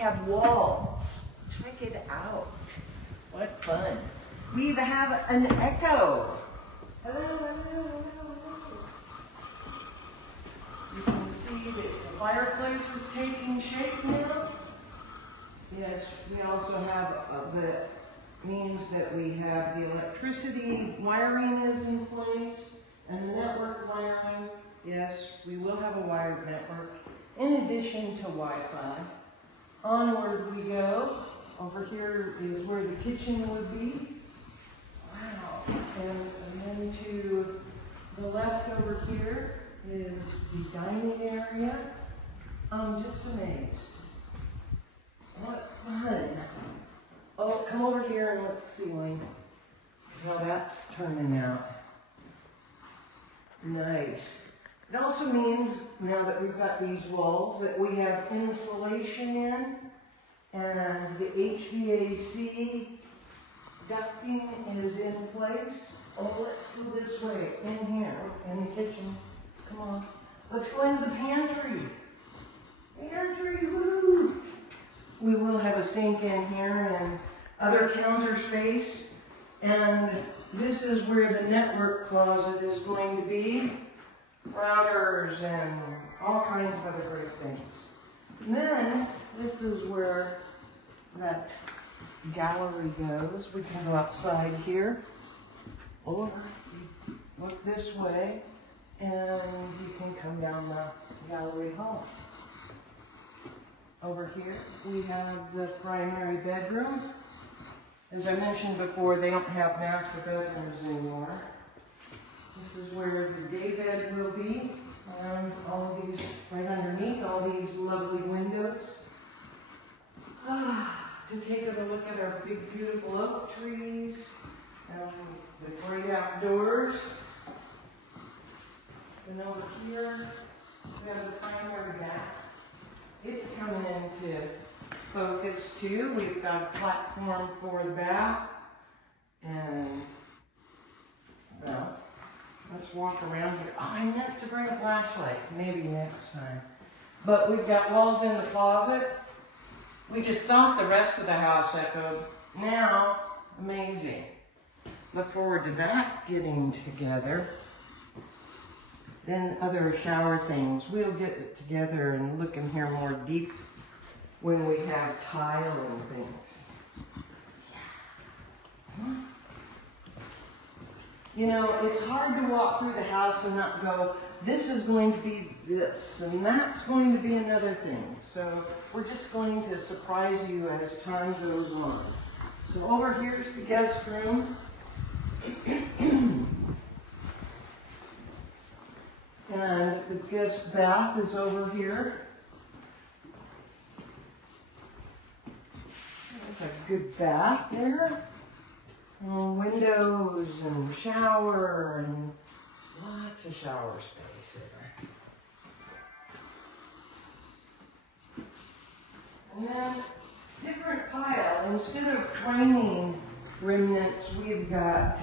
have walls. Check it out. What fun. We even have an echo. Hello, hello, hello, hello. You can see that the fireplace is taking shape now. Yes, we also have the means that we have the electricity wiring is in place and the network wiring. Yes, we will have a wired network in addition to Wi-Fi. Onward we go. Over here is where the kitchen would be. Wow. And then to the left over here is the dining area. I'm just amazed. What fun. Oh, come over here and look at the ceiling. How that's turning out. Nice. It also means, now that we've got these walls, that we have insulation in, and the HVAC ducting is in place. Oh, let's go this way, in here, in the kitchen. Come on. Let's go into the pantry. Pantry, woo! We will have a sink in here and other counter space. And this is where the network closet is going to be. Routers and all kinds of other great things. And then this is where that gallery goes. We can go outside here, or you look this way and you can come down the gallery hall. Over here we have the primary bedroom. As I mentioned before, they don't have master bedrooms anymore. This is where your day bed will be. All of these, right underneath, all these lovely windows. To take a look at our big, beautiful oak trees, the great outdoors. And over here, we have the primary bath. It's coming into focus too. We've got a platform for the bath. And, well, let's walk around here. Oh, I meant to bring a flashlight. Maybe next time. But we've got walls in the closet. We just thought the rest of the house echoed. Now, amazing. Look forward to that getting together. Then other shower things. We'll get it together and look in here more deep when we have tile and things. You know, it's hard to walk through the house and not go, this is going to be this, and that's going to be another thing. So we're just going to surprise you as time goes on. So over here's the guest room. And the guest bath is over here. There's a good bath there. And windows and shower and lots of shower space there. And then different pile. Instead of framing remnants, we've got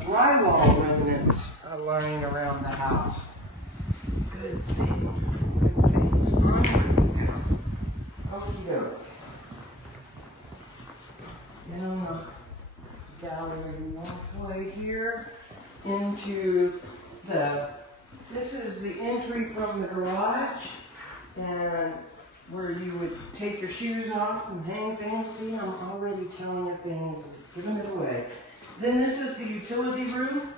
drywall remnants lying around the house. Good thing. Good things. Okie doke. Down the gallery walkway here into this is the entry from the garage, and where you would take your shoes off and hang things. See, I'm already telling you things, giving it away. Then this is the utility room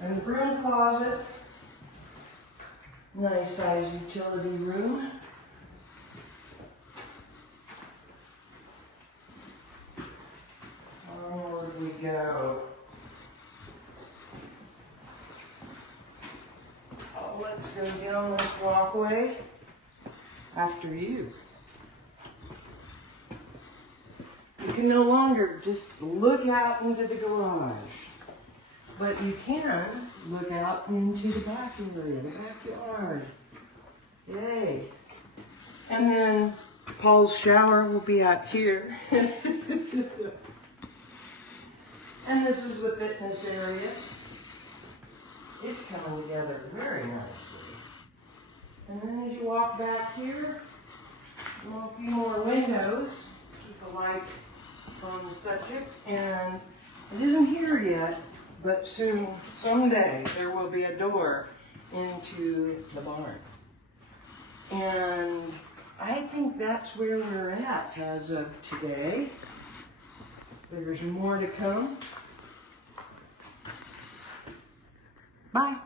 and the broom closet. Nice size utility room. Onward we go. Oh, let's go down this walkway after you. You can no longer just look out into the garage, but you can look out into the back area, the backyard. Yay. And then Paul's shower will be out here. And this is the fitness area. It's coming together very nicely. And then as you walk back here, a few more windows, keep a light on the subject, and it isn't here yet, but soon, someday, there will be a door into the barn. And I think that's where we're at as of today. There's more to come. Bye.